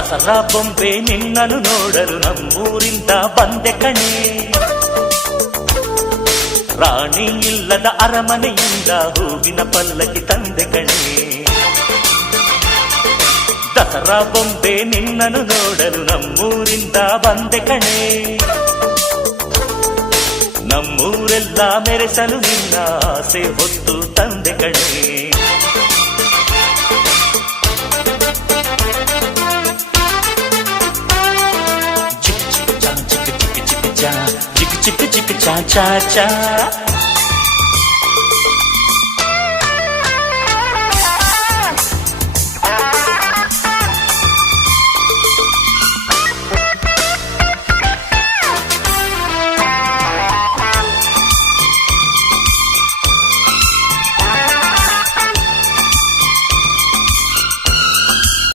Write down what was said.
ದಸರಾ ಬೊಂಬೆ ನಿನ್ನನ್ನು ನೋಡಲು ನಮ್ಮೂರಿಂದ ಬಂದೆ ಕಣೆ. ರಾಣಿ ಇಲ್ಲದ ಅರಮನೆಯಿಂದ ಹೂವಿನ ಪಲ್ಲಕ್ಕಿ ತಂದೆ ಕಣೆ. ದಸರಾ ಬೊಂಬೆ ನಿನ್ನನ್ನು ನೋಡಲು ನಮ್ಮೂರಿಂದ ಬಂದೆ ಕಣೆ. ನಮ್ಮೂರೆಲ್ಲ ಮೆರೆಸಲು ನಿನ್ನ ಆಸೆ ಹೊತ್ತು ತಂದೆ ಕಣೆ. ಚಿಕ್ ಚಿಕ್ ಚಾ ಚಾ ಚಾ